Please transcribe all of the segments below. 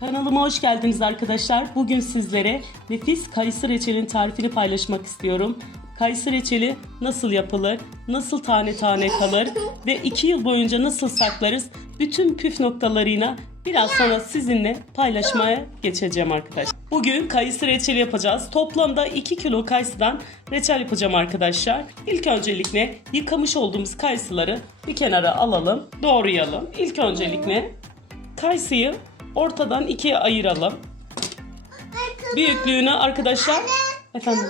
Kanalıma hoş geldiniz arkadaşlar. Bugün sizlere nefis kayısı reçelinin tarifini paylaşmak istiyorum. Kayısı reçeli nasıl yapılır, nasıl tane tane kalır ve 2 yıl boyunca nasıl saklarız? Bütün püf noktalarıyla biraz sonra sizinle paylaşmaya geçeceğim arkadaşlar. Bugün kayısı reçeli yapacağız. Toplamda 2 kilo kayısıdan reçel yapacağım arkadaşlar. İlk öncelikle yıkamış olduğumuz kayısıları bir kenara alalım, doğrayalım. İlk öncelikle kayısıyı ortadan ikiye ayıralım. Büyüklüğünü arkadaşlar... Efendim?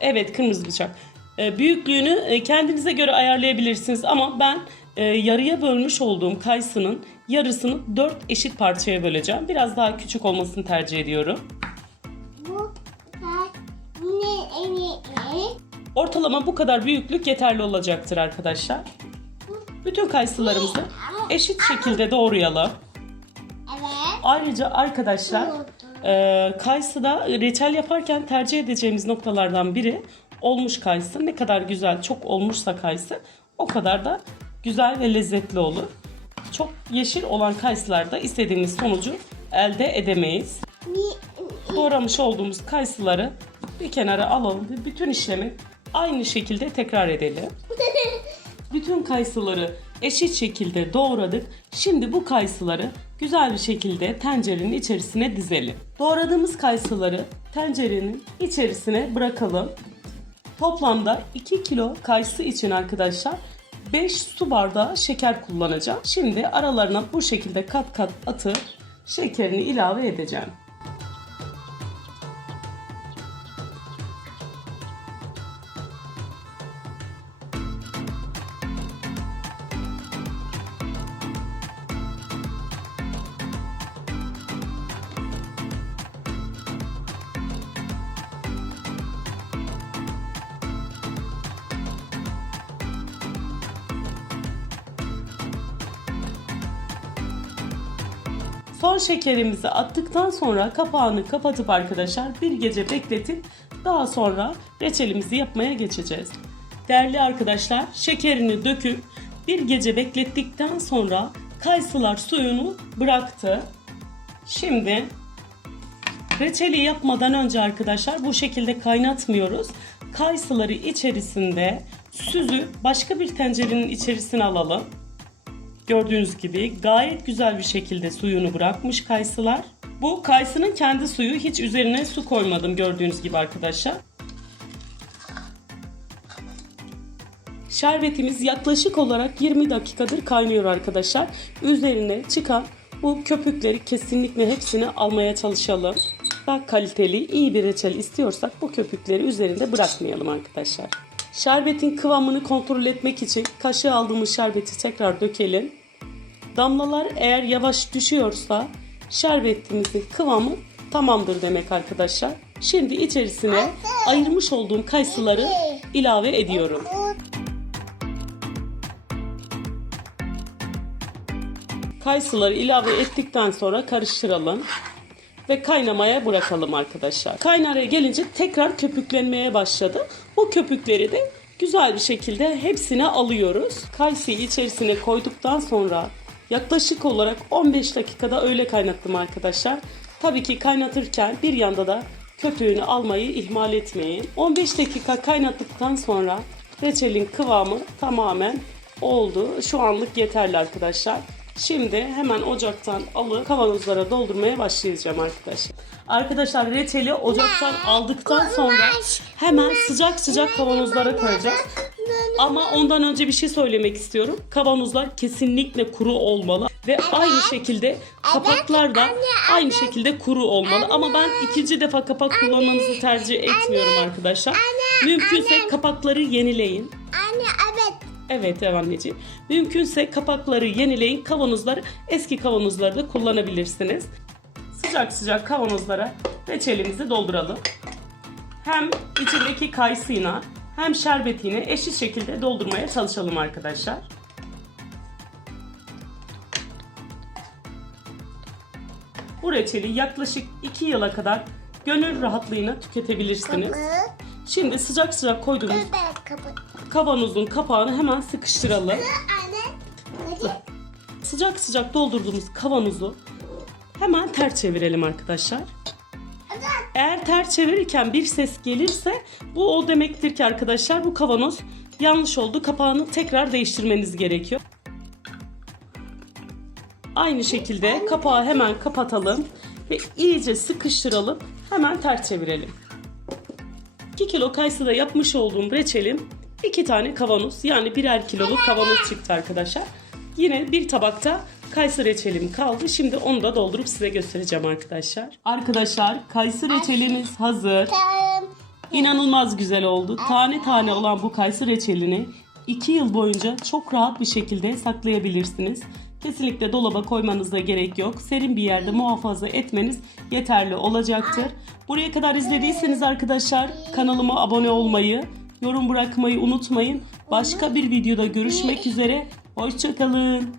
Evet, kırmızı bıçak. Büyüklüğünü kendinize göre ayarlayabilirsiniz ama ben yarıya bölmüş olduğum kayısının yarısını 4 eşit parçaya böleceğim. Biraz daha küçük olmasını tercih ediyorum. Ortalama bu kadar büyüklük yeterli olacaktır arkadaşlar. Bütün kayısılarımızı eşit şekilde doğrayalım. Ayrıca arkadaşlar kayısıda reçel yaparken tercih edeceğimiz noktalardan biri olmuş kayısı. Ne kadar güzel, çok olmuşsa kayısı o kadar da güzel ve lezzetli olur. Çok yeşil olan kayısılarda istediğimiz sonucu elde edemeyiz. Doğramış olduğumuz kayısıları bir kenara alalım ve bütün işlemi aynı şekilde tekrar edelim. Bütün kayısıları eşit şekilde doğradık. Şimdi bu kayısıları güzel bir şekilde tencerenin içerisine dizelim. Doğradığımız kayısıları tencerenin içerisine bırakalım. Toplamda 2 kilo kayısı için arkadaşlar 5 su bardağı şeker kullanacağım. Şimdi aralarına bu şekilde kat kat atıp şekerini ilave edeceğim. Son şekerimizi attıktan sonra kapağını kapatıp arkadaşlar bir gece bekletip daha sonra reçelimizi yapmaya geçeceğiz. Değerli arkadaşlar, şekerini döküp bir gece beklettikten sonra kayısılar suyunu bıraktı. Şimdi reçeli yapmadan önce arkadaşlar bu şekilde kaynatmıyoruz. Kayısıları içerisinde süzüp başka bir tencerenin içerisine alalım. Gördüğünüz gibi gayet güzel bir şekilde suyunu bırakmış kayısılar. Bu kayısının kendi suyu, hiç üzerine su koymadım gördüğünüz gibi arkadaşlar. Şerbetimiz yaklaşık olarak 20 dakikadır kaynıyor arkadaşlar. Üzerine çıkan bu köpükleri kesinlikle hepsini almaya çalışalım. Daha kaliteli, iyi bir reçel istiyorsak bu köpükleri üzerinde bırakmayalım arkadaşlar. Şerbetin kıvamını kontrol etmek için kaşığı aldığımız şerbeti tekrar dökelim. Damlalar eğer yavaş düşüyorsa şerbetimizin kıvamı tamamdır demek arkadaşlar. Şimdi içerisine ayırmış olduğum kayısıları ilave ediyorum. Kayısıları ilave ettikten sonra karıştıralım ve kaynamaya bırakalım arkadaşlar. Kaynaraya gelince tekrar köpüklenmeye başladı. Bu köpükleri de güzel bir şekilde hepsine alıyoruz. Kayısıyı içerisine koyduktan sonra yaklaşık olarak 15 dakikada öyle kaynattım arkadaşlar. Tabii ki kaynatırken bir yanda da köpüğünü almayı ihmal etmeyin. 15 dakika kaynattıktan sonra reçelin kıvamı tamamen oldu. Şu anlık yeterli arkadaşlar. Şimdi hemen ocaktan alıp kavanozlara doldurmaya başlayacağım arkadaşlar. Arkadaşlar reçeli ocaktan aldıktan sonra hemen sıcak sıcak kavanozlara koyacağız. Ama ondan önce bir şey söylemek istiyorum. Kavanozlar kesinlikle kuru olmalı ve aynı şekilde kapaklar da aynı şekilde kuru olmalı. Ama ben ikinci defa kapak kullanmanızı tercih etmiyorum arkadaşlar. Mümkünse kapakları yenileyin. Evet anneciğim. Mümkünse kapakları yenileyin. Kavanozları, eski kavanozları da kullanabilirsiniz. Sıcak sıcak kavanozlara reçelimizi dolduralım. Hem içindeki kayısıyla hem şerbetiyle eşit şekilde doldurmaya çalışalım arkadaşlar. Bu reçeli yaklaşık 2 yıla kadar gönül rahatlığıyla tüketebilirsiniz. Şimdi sıcak sıcak koyduğumuz kavanozun kapağını hemen sıkıştıralım. Sıcak sıcak doldurduğumuz kavanozu Hemen ters çevirelim arkadaşlar. Eğer ters çevirirken bir ses gelirse bu o demektir ki arkadaşlar bu kavanoz yanlış oldu. Kapağını tekrar değiştirmeniz gerekiyor. Aynı şekilde kapağı hemen kapatalım ve iyice sıkıştıralım. Hemen ters çevirelim. 2 kilo kayısıda yapmış olduğum reçelim 2 tane kavanoz, yani birer kiloluk kavanoz çıktı arkadaşlar. Yine bir tabakta kayısı reçelim kaldı. Şimdi onu da doldurup size göstereceğim arkadaşlar. Arkadaşlar kayısı reçelimiz hazır. İnanılmaz güzel oldu. Tane tane olan bu kayısı reçelini 2 yıl boyunca çok rahat bir şekilde saklayabilirsiniz. Kesinlikle dolaba koymanıza gerek yok. Serin bir yerde muhafaza etmeniz yeterli olacaktır. Buraya kadar izlediyseniz arkadaşlar kanalıma abone olmayı, yorum bırakmayı unutmayın. Başka bir videoda görüşmek üzere. Hoşça kalın.